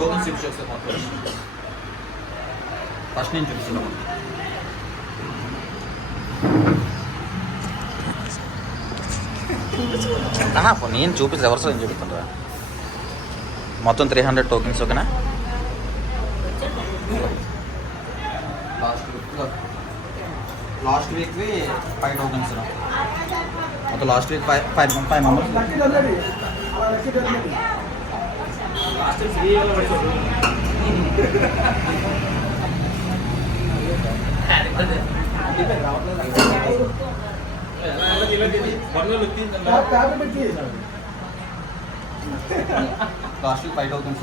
Tokens చూపించేస్తే మొత్తం first నేను చూపిస్తున్నాను. నేను చూపిస్తాను ఎవరితో నేను చూపిస్తాను. మొత్తం 300 టోకెన్స్ ఓకేనా. లాస్ట్ వీక్వి 5 టోకెన్స్ మొత్తం. Last week 5 members. Last week 5 tokens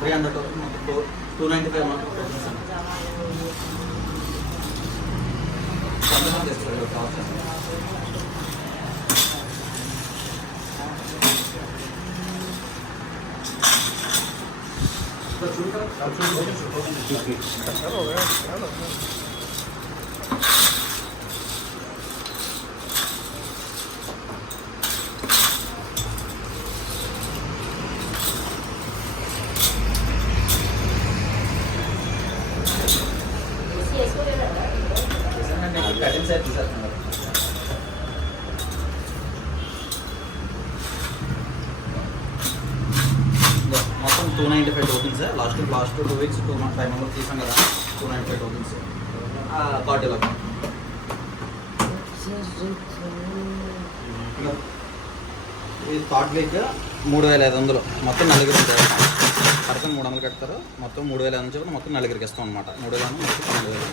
300 295 మొత్తం 295 టోకెన్స్. లాస్ట్ 2 వీక్స్ 5 మెంబర్స్ తీసాం కదా. 295 టోకెన్స్ కార్డులో. ఇది థర్డ్ వీక్ 3500. మొత్తం 4 ఉంటారు. పర్సన్ 300 కడతారు. మొత్తం 3500 నుంచి మొత్తం 4 ఇస్తాం అనమాట. 3000 మొత్తం 3000.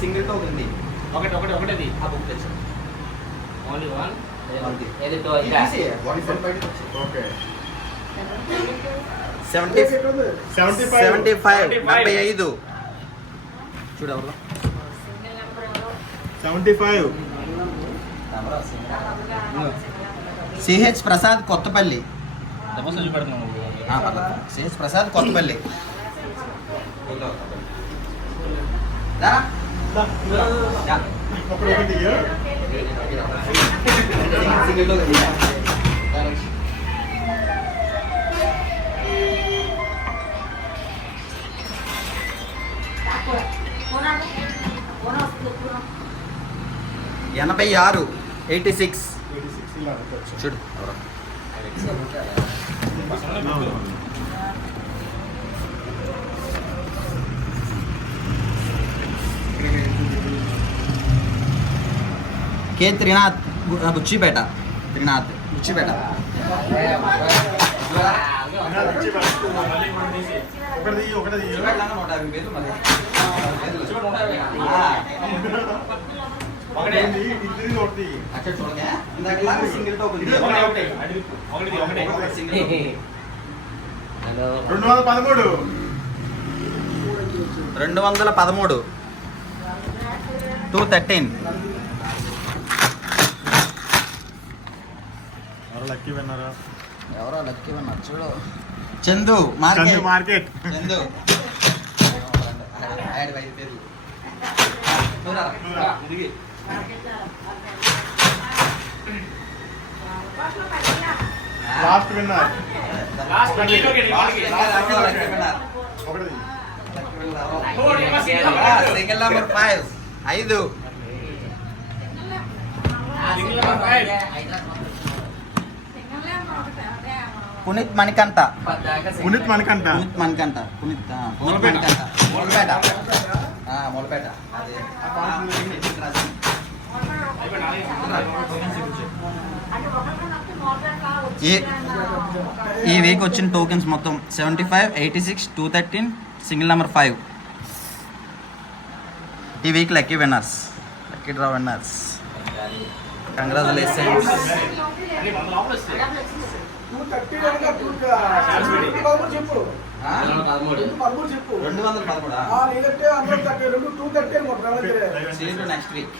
సింగిల్ టోకెన్ ఒకటి ఆ బుక్ తెచ్చు. Only one. 75 చూడు ఎవరు 75 సిహెచ్ ప్రసాద్ కొత్తపల్లి. సిహెచ్ ప్రసాద్ కొత్తపల్లి. ఎనభై 86 చూడు K Trinath Buchipeta. Buchipeta. Single token 213 213. ఎవరో లక్కీ విన్నర్ చూడు. Chandu market. Chandu last winner. Single number 5. Puneeth Manikanta. Molapeta. ఈ వీక్ వచ్చిన టోకెన్స్ మొత్తం 75, 86, 213, సింగిల్ నెంబర్ 5. ఈ week lucky draw winners. Congratulations. 230 కనుక 213 చెప్పు. 213. లేదంటే అందరూ 230 అనుకుంటున్నాను. Next week.